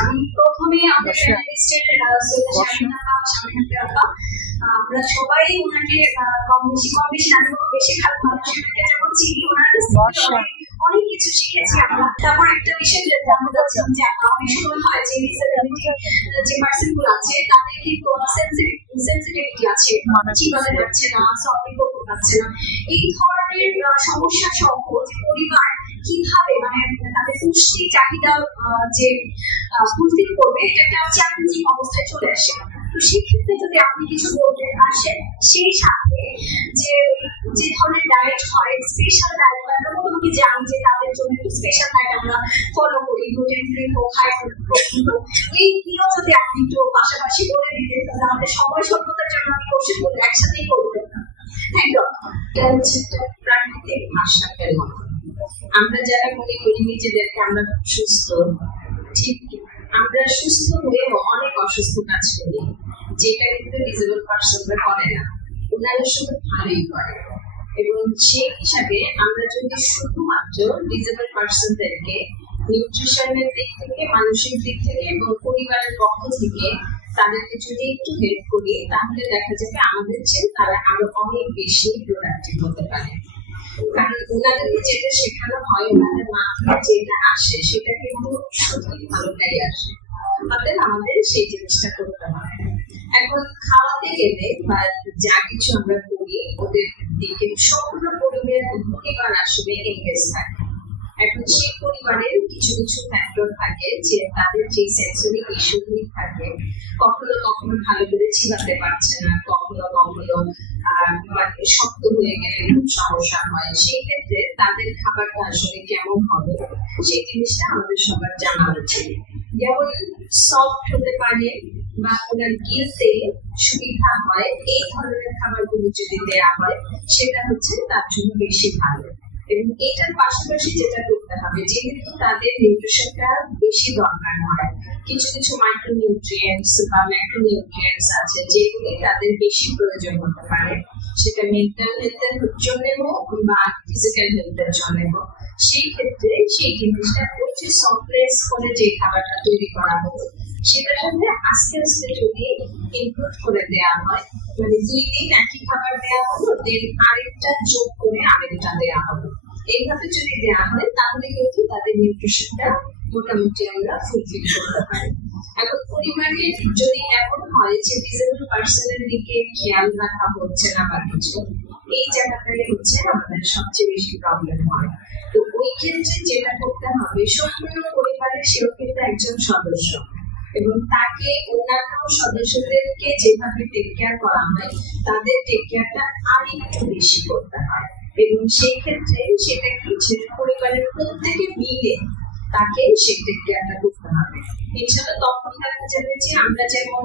আমি প্রথমে আমাদের প্যানেলিস্টের আমরা সবাই ওনাকে কম বেশি আমি বেশি খারাপ মানুষের যেমন চিনি ওনার অনেক কিছু শিখেছি আমরা। তারপর একটা বিষয় যেটা আমরা যাচ্ছিলাম যে অনেক সময় হয় যে যে পার্সন গুলো আছে তাদের কিন্তু সেন্সিটিভিটি আছে, চিবাতে পারছে না, সলভ করতে পারছে না, এই ধরনের সমস্যা সহ যে পরিবার কিভাবে মানে তাদের পুষ্টি চাহিদা যে ফুলফিল করবে এটা একটা চ্যালেঞ্জিং অবস্থায় চলে আসে। তো সেক্ষেত্রে যদি আপনি কিছু বলতে আসেন, সেই সাথে যে যে ধরনের ডায়েট হয় স্পেশাল ডায়েট হয়, আমরা মোটামুটি জানি যে তাদের জন্য একটু স্পেশাল ডায়েট আমরা ফলো করি, গ্লুটেন ফ্রি হোক, হাই প্রোটিন হোক, এই নিয়েও যদি আপনি একটু পাশাপাশি বলে দিতেন তাহলে আমাদের সময় স্বল্পতার জন্য আমি কোশ্চেন বলে একসাথেই করবেন না। Thank you. এটা হচ্ছে প্রাকৃতিক ভারসাম্যের মতো। আমরা যারা মনে করি নিজেদেরকে আমরা সুস্থ, ঠিক আমরা সুস্থ হয়েও অনেক অসুস্থ কাজ করি, যেটা কিন্তু ডিজেবল পার্সনরা করে না, ওনারা শুধু ভালোই করে। এবং সেই হিসাবে আমরা যদি শুধুমাত্র ডিজেবল পার্সনদেরকে নিউট্রিশনের দিক থেকে, মানসিক দিক থেকে এবং পরিবারের পক্ষ থেকে তাদেরকে যদি একটু হেল্প করি, তাহলে দেখা যাবে আমাদের চেয়ে তারা আরো অনেক বেশি প্রোডাক্টিভ হতে পারে। কারণ ওনাদেরকে যেটা শেখানো হয়, ওনাদের মাথায় যেটা আসে সেটা কিন্তু শুধুই ভালোটাই আসে, অতএব আমাদের সেই জিনিসটা করতে হয়। এখন খাওয়াতে গেলে বা যা কিছু আমরা করি ওদের দিকে সম্পূর্ণ পরিবার আসলে এনগেজ থাকে। এখন সেই পরিবারের কিছু কিছু ফ্যাক্টর থাকে যে তাদের যে সেন্সরি ইস্যুগুলি থাকে, কখনো কখনো ভালো করে চিবাতে পারছে না, কখনো কখনো শক্ত হয়ে গেলে খুব সমস্যা হয়। সেই ক্ষেত্রে তাদের খাবারটা আসলে কেমন হবে সেই জিনিসটা আমাদের সবার জানা উচিত। যেমন সফট হতে পারে বা ওনার গিলতে সুবিধা হয়, এই ধরনের খাবারগুলি যদি দেওয়া হয় সেটা হচ্ছে তার জন্য বেশি ভালো। এবং এটার পাশাপাশি যেটা করতে হবে, যেহেতু তাদের নিউট্রিশনটা বেশি দরকার হয়, কিছু কিছু মাইক্রোনিউট্রিয়েন্টস বা ম্যাক্রোনিউট্রিয়েন্টস আছে যেগুলি তাদের বেশি প্রয়োজন হতে পারে, সেটা মেন্টাল হেলথের জন্য হোক বা ফিজিক্যাল হেলথের জন্য হোক। সেই ক্ষেত্রে সেই জিনিসটা ওই যে সফটওয়্যার করে যে খাবারটা তৈরি করা হলো সেটার সাথে আস্তে আস্তে যদি ইনক্লুড করে দেওয়া হয়, মানে 2 দিন একই খাবার দেওয়া হলো, দেন আরেকটা যোগ করে আরেকটা দেওয়া হলো, এইভাবে যদি দেওয়া হয় তাহলে কিন্তু তাদের নিউট্রিশনটা মোটামুটি আমরা ফুলফিল করতে পারি। এখন পরিবারে যদি এমন হয় যে ডিজেবল পার্সনের দিকে খেয়াল রাখা হচ্ছে না বা কিছু, এই জায়গাটাই হচ্ছে আমাদের সবচেয়ে বেশি প্রবলেম হয়। তো ওই ক্ষেত্রে যেটা করতে হবে, সম্পূর্ণ পরিবারের সেও কিন্তু একজন সদস্য এবং তাকে অন্যান্য সদস্যদেরকে যেভাবে টেক কেয়ার করা হয় তাদের টেক কেয়ারটা আর একটু বেশি করতে হয়। এবং সেই ক্ষেত্রে সেটা কি পরিবারের প্রত্যেকে মিলে তাকে সেই টেক কেয়ারটা করতে হবে। ইনশাআল্লাহ তখন দেখা যাবে যে আমরা যেমন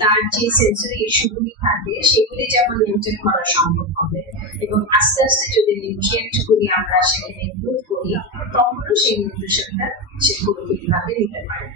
তার যে সেন্সরি ইস্যুগুলি থাকে সেগুলি যেমন মেনটেন করা সম্ভব হবে, এবং আস্তে আস্তে যদি নিউট্রিয়েন্ট গুলি আমরা সেখানে ইনক্লুড করি তখনও সেই নিউট্রিশনটা সে পুরোপুরিভাবে নিতে পারে।